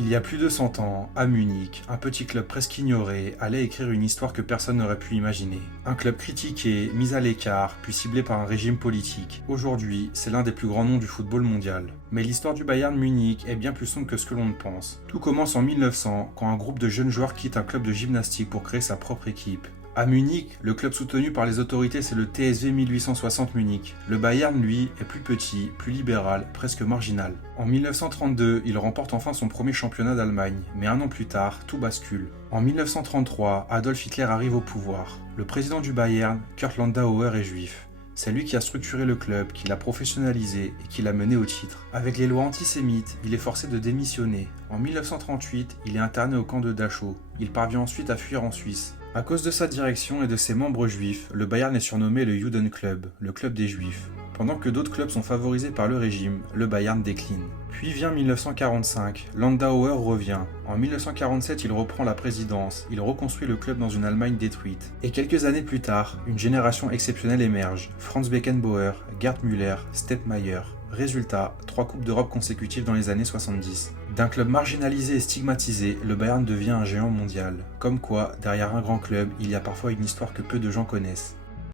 Il y a plus de 100 ans, à Munich, un petit club presque ignoré allait écrire une histoire que personne n'aurait pu imaginer. Un club critiqué, mis à l'écart, puis ciblé par un régime politique. Aujourd'hui, c'est l'un des plus grands noms du football mondial. Mais l'histoire du Bayern Munich est bien plus sombre que ce que l'on ne pense. Tout commence en 1900, quand un groupe de jeunes joueurs quitte un club de gymnastique pour créer sa propre équipe. À Munich, le club soutenu par les autorités, c'est le TSV 1860 Munich. Le Bayern, lui, est plus petit, plus libéral, presque marginal. En 1932, il remporte enfin son premier championnat d'Allemagne, mais un an plus tard, tout bascule. En 1933, Adolf Hitler arrive au pouvoir. Le président du Bayern, Kurt Landauer, est juif. C'est lui qui a structuré le club, qui l'a professionnalisé et qui l'a mené au titre. Avec les lois antisémites, il est forcé de démissionner. En 1938, il est interné au camp de Dachau. Il parvient ensuite à fuir en Suisse. À cause de sa direction et de ses membres juifs, le Bayern est surnommé le Judenclub, le club des juifs. Pendant que d'autres clubs sont favorisés par le régime, le Bayern décline. Puis vient 1945, Landauer revient. En 1947, il reprend la présidence, il reconstruit le club dans une Allemagne détruite. Et quelques années plus tard, une génération exceptionnelle émerge. Franz Beckenbauer, Gerd Müller, Sepp Maier. Résultat, 3 coupes d'Europe consécutives dans les années 70. D'un club marginalisé et stigmatisé, le Bayern devient un géant mondial. Comme quoi, derrière un grand club, il y a parfois une histoire que peu de gens connaissent.